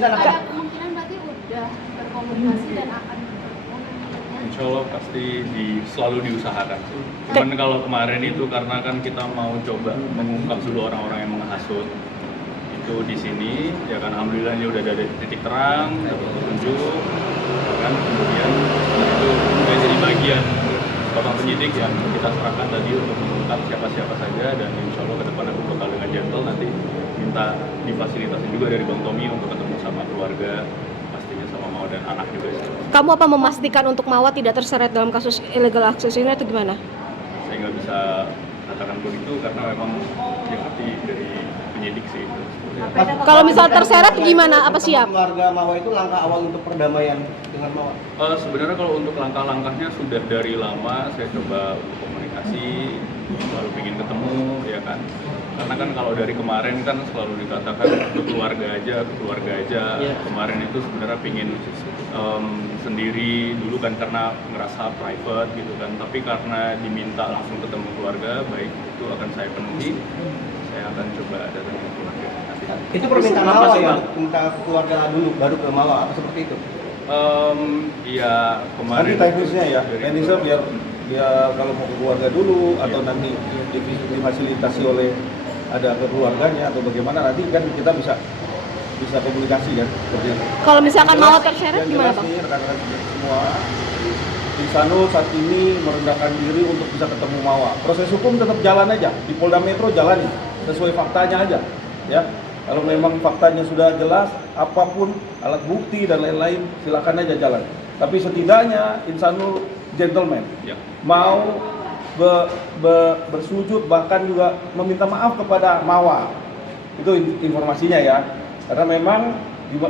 Insan apa? Ada kemungkinan berarti udah berkomunikasi dan akan Insya Allah pasti selalu diusahakan. Cuman kalau kemarin itu karena kan kita mau coba mengungkap dulu orang-orang yang menghasut itu di sini, ya kan alhamdulillah ini udah ada titik terang, dapat petunjuk, ya kan kemudian itu mulai jadi bagian seorang penyidik yang kita serahkan tadi untuk mengungkap siapa-siapa saja, dan insya Allah ke depan aku bakal dengan gentle nanti minta difasilitasi juga dari Bang Tommy untuk ketemu sama keluarga, pastinya sama Mawar dan anak juga sih. Kamu apa memastikan untuk Mawar tidak terseret dalam kasus illegal access ini atau gimana? Saya nggak bisa katakan begitu karena memang yang ngerti dari penyidik sih itu. Kalau misal terseret gimana? Apa siap? Keluarga Mawar itu langkah awal untuk perdamaian dengan Mawar. Sebenarnya kalau untuk langkah-langkahnya sudah dari lama saya coba untuk komunikasi, selalu ingin ketemu, ya kan. Karena kan kalau dari kemarin kan selalu dikatakan ke keluarga aja. Yeah. Kemarin itu sebenarnya pingin sendiri dulu kan karena ngerasa private gitu kan. Tapi karena diminta langsung ketemu keluarga, baik itu akan saya penuhi. Saya akan coba datangin keluarga nanti. Itu permintaan Mawar ya, minta ke keluarga dulu baru ke Mawar, apa seperti itu? Iya kemarin. Nanti teknisnya ya, dari teknisnya biar kalau mau ke keluarga dulu atau Iya. nanti difasilitasi oleh ada ke keluarganya atau bagaimana, nanti kan kita bisa komunikasi kan seperti itu. Kalau misalkan Jelas, Mawar terseret yang gimana, jelas Bang? nih rekan-rekan semua, Insanul saat ini merendahkan diri untuk bisa ketemu Mawar. Proses hukum tetap jalan aja, di Polda Metro jalani sesuai faktanya aja, ya. Kalau memang faktanya sudah jelas, apapun alat bukti dan lain-lain silakan aja jalan. Tapi setidaknya Insanul gentleman, Ya. mau bersujud bahkan juga meminta maaf kepada Mawar. Itu informasinya ya. Karena memang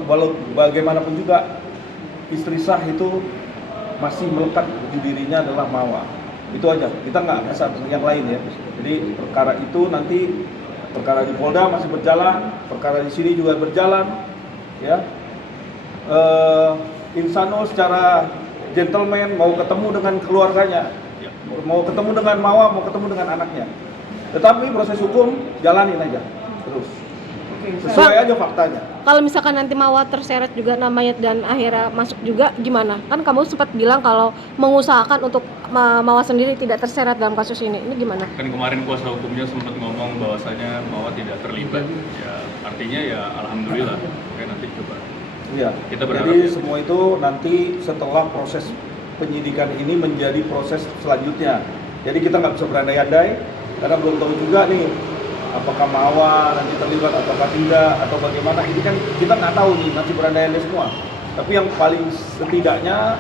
walau bagaimanapun juga istri sah itu masih melekat di dirinya adalah Mawar. Itu aja. Kita nggak bisa yang lain ya. Jadi perkara itu nanti perkara di Polda masih berjalan, perkara di sini juga berjalan, ya. Insanul secara gentleman mau ketemu dengan keluarganya, mau ketemu dengan Mawar, mau ketemu dengan anaknya. Tetapi proses hukum jalanin aja terus. Sesuai aja faktanya. Kalau misalkan nanti Mawar terseret juga namanya dan akhirnya masuk juga gimana? Kan kamu sempat bilang kalau mengusahakan untuk Mawar sendiri tidak terseret dalam kasus ini. Ini gimana? Kan kemarin kuasa hukumnya sempat ngomong bahwasanya Mawar tidak terlibat. Ya artinya ya alhamdulillah. Oke, nanti coba. Iya. Kita berharap Jadi ya. semua itu nanti setelah proses penyidikan ini menjadi proses selanjutnya. Jadi kita nggak bisa berandai-andai karena belum tahu juga nih apakah Mawar nanti terlibat ataukah tidak atau bagaimana. Ini kan kita nggak tahu nih, nanti berandai-andai semua. Tapi yang paling setidaknya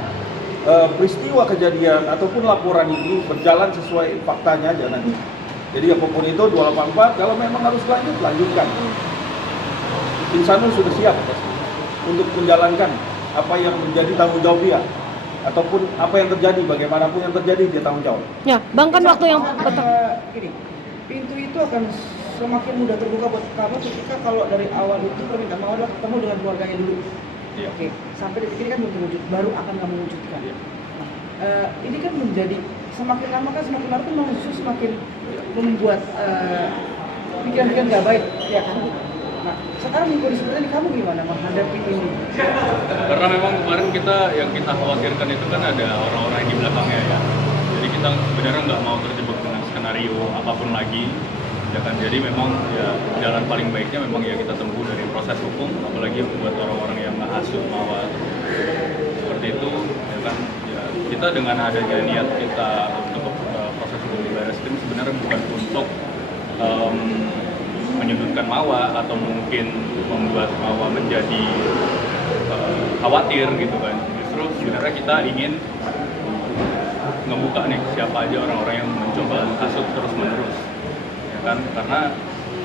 peristiwa kejadian ataupun laporan ini berjalan sesuai faktanya aja nanti. Jadi apapun itu 284 kalau memang harus lanjutkan. Insanul sudah siap untuk menjalankan apa yang menjadi tanggung jawab dia, ataupun apa yang terjadi, bagaimanapun yang terjadi dia tanggung jawab. Ya, Bang kan waktu yang Gini, pintu itu akan semakin mudah terbuka buat kamu ketika kalau dari awal itu permintaan Mawar adalah ketemu dengan keluarganya dulu. Iya. Oke, sampai detik ini kan belum terwujud, baru akan kamu wujudkan. Iya. Ini kan menjadi semakin lama kan semakin lama tuh justru semakin membuat pikiran-pikiran nggak baik, ya kan? Nah, sekarang di kondisi seperti ini kamu gimana menghadapi ini? Karena memang kemarin yang kita khawatirkan itu kan ada orang-orang yang di belakangnya ya. Jadi kita sebenarnya nggak mau terjebak dengan skenario apapun lagi. Ya kan, jadi memang ya jalan paling baiknya memang ya kita tempuh dari proses hukum, apalagi buat orang-orang yang menghasut Mawar seperti itu, ya kan. Ya, kita dengan adanya niat kita untuk proses hukum di Barreskrim sebenarnya bukan untuk menyudutkan Mawar atau mungkin membuat Mawar menjadi khawatir gitu kan. Justru sebenarnya kita ingin ngebuka nih siapa aja orang-orang yang mencoba menghasut terus menerus, ya kan, karena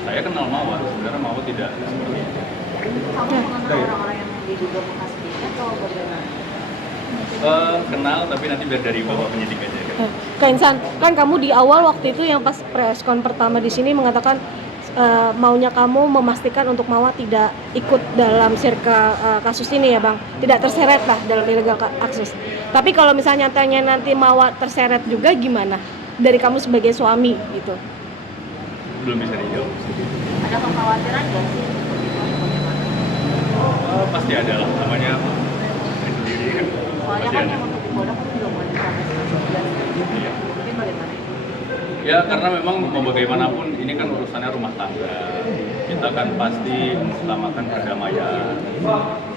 saya kenal Mawar, sebenarnya Mawar tidak seperti itu. kamu mengenal orang-orang yang diduga menghasut ini atau bagaimana? Kenal tapi nanti biar dari bapak penyidik aja kan. Kak Insan, kan kamu di awal waktu itu yang pas preskon pertama di sini mengatakan maunya kamu memastikan untuk Mawar tidak ikut dalam sirka kasus ini ya Bang, tidak terseret lah dalam illegal access. Tapi kalau misalnya nyatanya nanti Mawar terseret juga gimana? Dari kamu sebagai suami gitu. Belum bisa dijawab. Ada kekhawatiran nggak sih? Bagaimana? Pasti ada lah, namanya sendiri kan. Soalnya Pasti kan ada. yang untuk di Polda kan belum ada proses Iya. mungkin bagaimana? Ya karena memang mau bagaimanapun ini kan urusannya rumah tangga. Kita kan pasti mengutamakan perdamaian,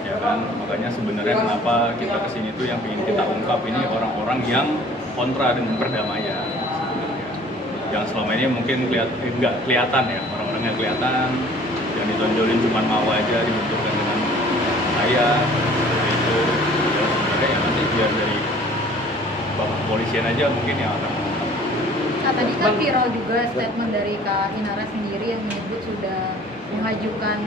ya kan. Makanya sebenarnya kenapa kita kesini tuh yang ingin kita ungkap ini orang-orang yang kontra dengan perdamaian sebenarnya. Yang selama ini mungkin nggak kelihatan ya, orang-orang yang kelihatan, yang ditonjolin cuma mau aja dibenturkan dengan saya, seperti itu. Ya sebenarnya ya nanti biar dari bapak kepolisian aja mungkin yang akan mengungkap. Nah, tadi kan viral juga statement dari Kak Inara sendiri yang menyebut sudah mengajukan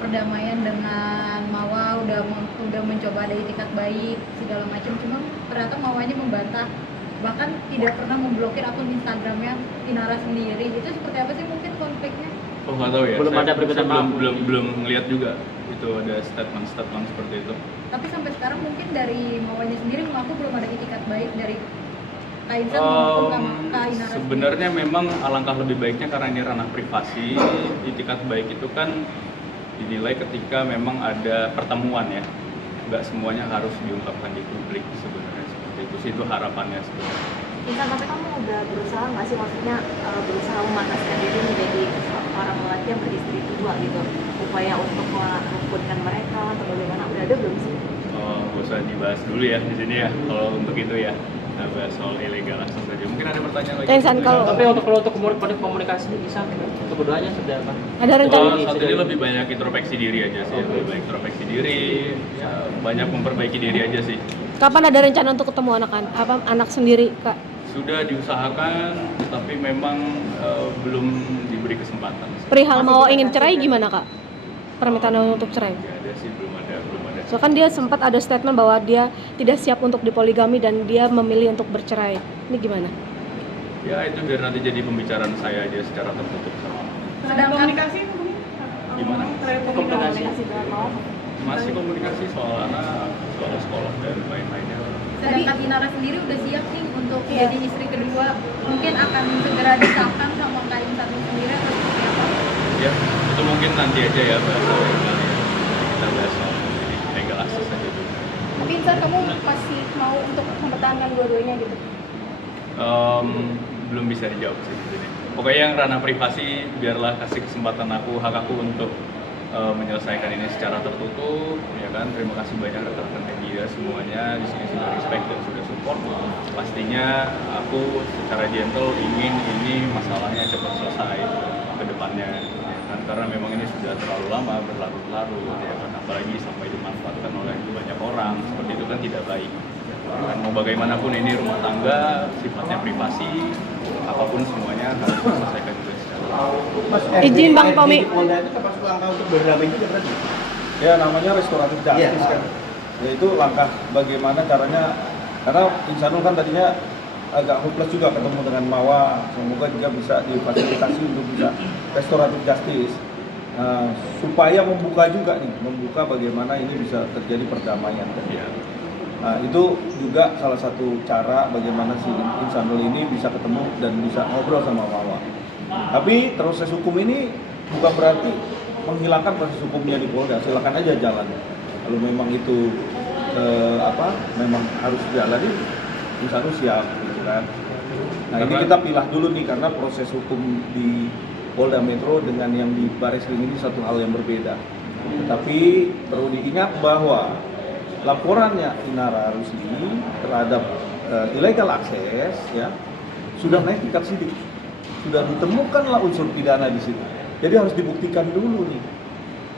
perdamaian dengan Mawa, udah mencoba ada itikat baik segala macam, cuma ternyata Mawanya membantah, bahkan tidak pernah memblokir akun Instagramnya Inara sendiri. Itu seperti apa sih mungkin konfliknya? Oh nggak tahu ya. Belum ada permintaan saya maaf. belum ngelihat juga itu ada statement seperti itu. Tapi sampai sekarang mungkin dari Mawanya sendiri mengaku belum ada itikat baik dari Kak Insan maupun Kak Inara. Sebenarnya memang alangkah lebih baiknya karena ini ranah privasi. Itikat baik itu kan dinilai ketika memang ada pertemuan ya. Nggak semuanya harus diungkapkan di publik sebenarnya seperti itu sih, itu harapannya sebenarnya. Insan, tapi kamu udah berusaha nggak sih, maksudnya berusaha memanaskan diri menjadi orang lelaki yang beristri dua gitu, upaya untuk merukunkan mereka atau bagaimana, udah ada belum sih? Oh, nggak usah dibahas dulu ya di sini ya kalau untuk itu ya. Kita bahas soal ilegal langsung saja. Mungkin ada pertanyaan lagi. Insan, kalau Tapi untuk komunikasi bisa untuk keduanya sudah apa? ada rencana Saat ini lebih banyak introspeksi diri aja sih, lebih banyak introspeksi diri, ya, banyak memperbaiki diri aja sih. kapan ada rencana untuk ketemu anak sendiri, Kak? Sudah diusahakan, tapi memang belum diberi kesempatan. Perihal Mawa ingin cerai gimana, Kak? Permintaan untuk cerai. Nggak ada sih, belum ada. So kan dia sempat ada statement bahwa dia tidak siap untuk dipoligami dan dia memilih untuk bercerai. Ini gimana? Ya itu biar nanti jadi pembicaraan saya aja secara tertutup sama. Sedangkan Komunikasi Gimana? Komunikasi. dengan mau Masih komunikasi soal anak, soal sekolah dan lain-lainnya. Sedangkan Inara sendiri udah siap nih untuk jadi istri kedua, mungkin akan segera disahkan sama Kak Insan sendiri atau seperti apa? Ya itu mungkin nanti aja ya bahas soal legal ya. Kita bahas soal ini legal akses aja dulu. Tapi Insan, kamu masih mau untuk mempertahankan dua-duanya gitu? Belum bisa dijawab sih di sini. Pokoknya yang ranah privasi biarlah kasih kesempatan hak aku untuk menyelesaikan ini secara tertutup, ya kan. Terima kasih banyak rekan-rekan media semuanya di sini sudah respect dan sudah support. Pastinya aku secara gentle ingin ini masalahnya cepat selesai ke depannya, ya kan. Karena memang ini sudah terlalu lama berlarut-larut, ya kan. Apalagi sampai dimanfaatkan oleh banyak orang, seperti itu kan tidak baik. Dan mau bagaimanapun ini rumah tangga sifatnya privasi, apapun semuanya harus diselesaikan juga secara Mas, Izin, Bang RJ Tommy. di Polda itu termasuk langkah untuk berdamai juga berarti? Ya namanya restoratif justice Iya. kan. Yaitu langkah bagaimana caranya, karena Insanul kan tadinya agak hopeless juga ketemu dengan Mawa, semoga juga bisa difasilitasi untuk bisa restoratif justice. Supaya membuka juga nih, membuka bagaimana ini bisa terjadi perdamaian. ya. Nah itu juga salah satu cara bagaimana si Insanul ini bisa ketemu dan bisa ngobrol sama Mawa. Tapi proses hukum ini bukan berarti menghilangkan proses hukumnya di Polda, silakan aja jalan. Kalau memang itu memang harus jalan, Insanul siap gitu kan. Nah ini kita pilah dulu nih karena proses hukum di Polda Metro dengan yang di Bareskrim ini satu hal yang berbeda. Tetapi perlu diingat bahwa laporannya Inara Rusli terhadap illegal access ya sudah naik tingkat sidik, sudah ditemukanlah unsur pidana di situ. Jadi harus dibuktikan dulu nih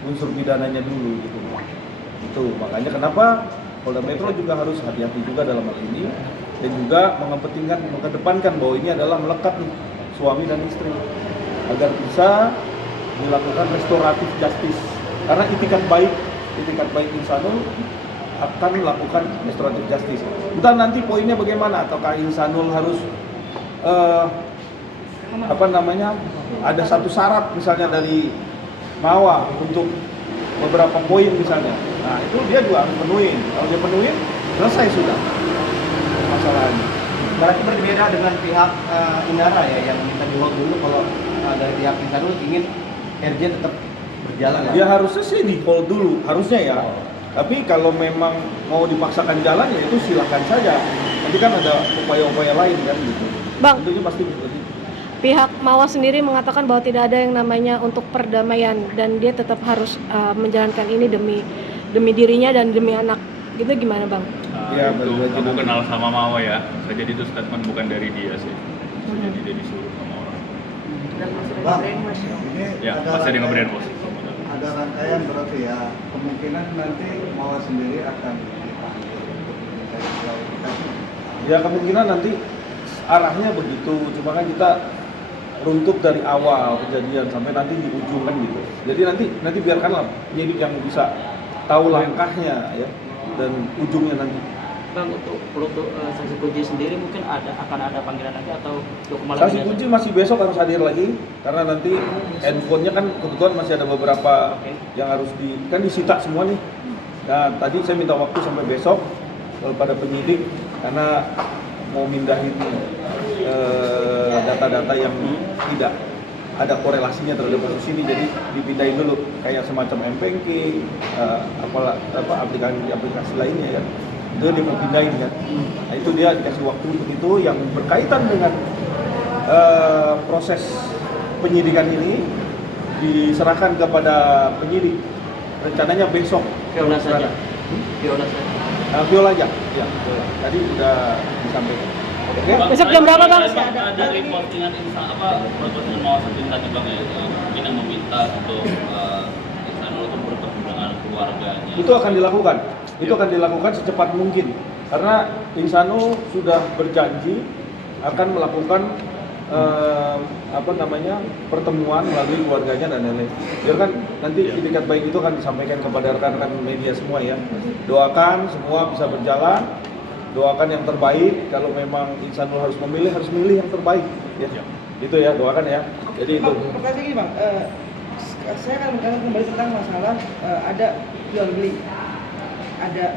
unsur pidananya dulu gitu. Itu makanya kenapa Polda Metro juga harus hati-hati juga dalam hal ini dan juga mengedepankan bahwa ini adalah melekat nih suami dan istri agar bisa dilakukan restoratif justice karena itikat baik Insanul akan melakukan restoratif justice. Entah nanti poinnya bagaimana, ataukah Insanul harus ada satu syarat misalnya dari Mawa untuk beberapa poin misalnya. Nah itu dia juga harus penuhin. Kalau dia penuhin, selesai sudah masalahnya. Berarti berbeda dengan pihak Inara ya yang minta di hold dulu, kalau dari pihak Insanul ingin RJ tetap berjalan ya? Ya harusnya sih di hold dulu, harusnya ya. Tapi kalau memang mau dipaksakan jalan ya itu silahkan saja. Nanti kan ada upaya-upaya lain kan gitu. Bang. Tentunya pasti seperti itu. Pihak Mawa sendiri mengatakan bahwa tidak ada yang namanya untuk perdamaian dan dia tetap harus menjalankan ini demi dirinya dan demi anak. Gitu gimana Bang? Ya, Itu baru aja aku nanti. kenal sama Mawa ya. Bisa jadi itu statement bukan dari dia sih. Bisa jadi dia disuruh sama orang. Dan masih ada Bang, brainwash ya. ini Ya, ada pasti ada yang rangkaian- nge-brainwash. Ada rangkaian berarti ya, kemungkinan nanti Mawa sendiri akan dipanggil untuk dimintai klarifikasi. Ya kemungkinan nanti arahnya begitu, cuma kan kita runtuh dari awal kejadian sampai nanti di ujung kan gitu. Jadi nanti biarkanlah penyidik yang bisa tahu langkahnya ya dan ujungnya nanti. Bang, untuk saksi kunci sendiri mungkin akan ada panggilan lagi atau untuk malam Saksi ini kunci masih besok harus hadir lagi karena nanti handphonenya kan kebetulan masih ada beberapa yang harus disita semua nih. Nah tadi saya minta waktu sampai besok pada penyidik karena mau mindahin data-data yang tidak ada korelasinya terhadap kasus ini, jadi dipindahin dulu kayak semacam M-Banking, aplikasi lainnya ya. Itu dia mau pindahin kan. Nah itu dia dikasih waktu untuk itu yang berkaitan dengan proses penyidikan ini diserahkan kepada penyidik. Rencananya besok. Viola saja. Viola saja. Viola aja. Ya, Viola. Tadi udah disampaikan. Oke. Besok jam berapa Bang? Dari postingan postingan Mawa Satu tadi Bang ya, mungkin yang meminta untuk Insanul untuk bertemu dengan keluarganya. Itu akan dilakukan. Itu akan dilakukan secepat mungkin. Karena Insanul sudah berjanji akan melakukan pertemuan melalui keluarganya dan lain-lain. Biar kan nanti itikat baik itu akan disampaikan kepada rekan-rekan media semua ya. Doakan semua bisa berjalan. Doakan yang terbaik. Kalau memang Insanul harus memilih yang terbaik. Ya. Itu ya, doakan ya. Jadi itu. Pertanyaan gini Bang, saya akan kembali tentang masalah ada jual beli. Ada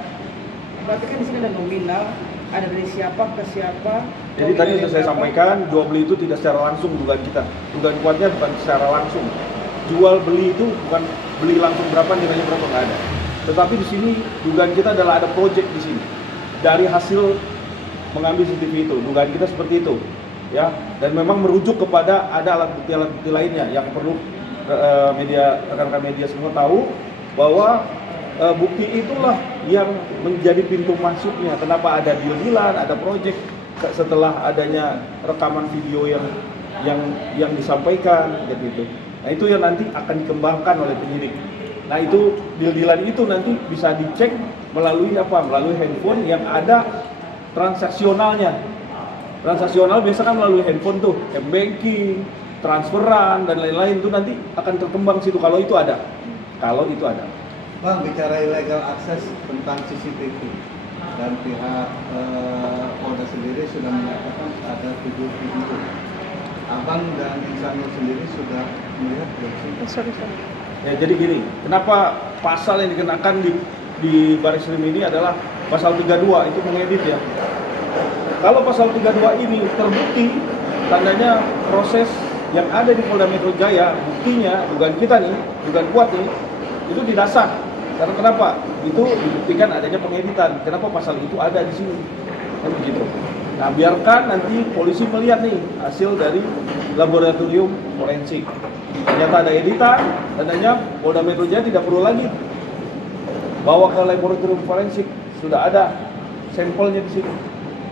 berarti kan di sini ada nominal, ada dari siapa ke siapa. Jadi tadi sudah saya sampaikan, jual beli itu tidak secara langsung dugaan kita. Dugaan kuatnya bukan secara langsung. Jual beli itu bukan beli langsung berapa, nilainya berapa, nggak ada. Tetapi di sini dugaan kita adalah ada project di sini. Dari hasil mengambil CCTV itu, dugaan kita seperti itu. Ya, dan memang merujuk kepada ada alat bukti lainnya yang perlu rekan-rekan media semua tahu bahwa bukti itulah yang menjadi pintu masuknya. Kenapa ada deal-dealan, ada project setelah adanya rekaman video yang disampaikan gitu. Nah itu yang nanti akan dikembangkan oleh penyidik. Nah itu deal-dealan itu nanti bisa dicek melalui apa? Melalui handphone yang ada transaksionalnya. Transaksional biasa kan melalui handphone tuh, M-Banking, transferan dan lain-lain itu nanti akan terkembang situ kalau itu ada. Kalau itu ada. Bang, bicara illegal akses tentang CCTV dan pihak Polda sendiri sudah menyatakan ada 7 video. Abang dan Insanul sendiri sudah melihat belum sih? Ya jadi gini, kenapa pasal yang dikenakan di Baris Krim ini adalah pasal 32 itu mengedit ya. Kalau pasal 32 ini terbukti, tandanya proses yang ada di Polda Metro Jaya, buktinya, dugaan kita nih, dugaan kuat nih, itu tidak sah. Karena kenapa? Itu dibuktikan adanya pengeditan. Kenapa pasal itu ada di sini? Kan begitu. Nah, biarkan nanti polisi melihat nih hasil dari laboratorium forensik. Ternyata ada editan, tandanya Polda Metro Jaya tidak perlu lagi bawa ke laboratorium forensik. Sudah ada sampelnya di sini.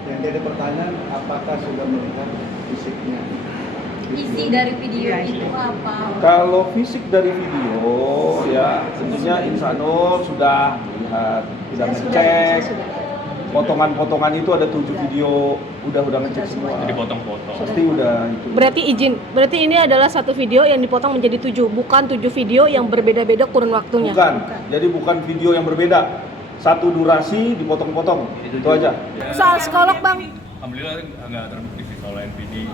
Yang jadi pertanyaan, apakah sudah melihat fisiknya? Isi dari video itu apa? Kalau fisik dari video ya tentunya Insanul sudah melihat, sudah ngecek. Potongan-potongan itu ada 7 video, udah ngecek semua. Jadi potong-potong. Pasti udah itu. Berarti ini adalah satu video yang dipotong menjadi 7, bukan 7 video yang berbeda-beda kurun waktunya. Bukan. Jadi bukan video yang berbeda. Satu durasi dipotong-potong. Itu aja. Soal psikolog Bang. Alhamdulillah nggak terbukti sih soal NPD.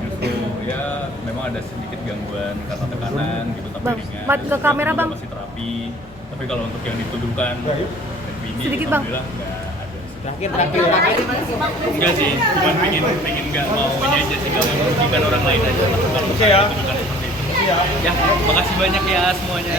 Justru ya memang ada sedikit gangguan karena tekanan gitu tapi Bang, ringan. mat ke kamera, Bang. Masih terapi. Tapi kalau untuk yang dituduhkan NPD Sedikit, Bang. alhamdulillah nggak ada. Terakhir. Enggak sih, cuma pengen nggak mau ini aja sih, nggak mau merugikan orang lain aja. Kalau Oke ya. dituduhkan seperti itu. Ya, makasih banyak ya semuanya.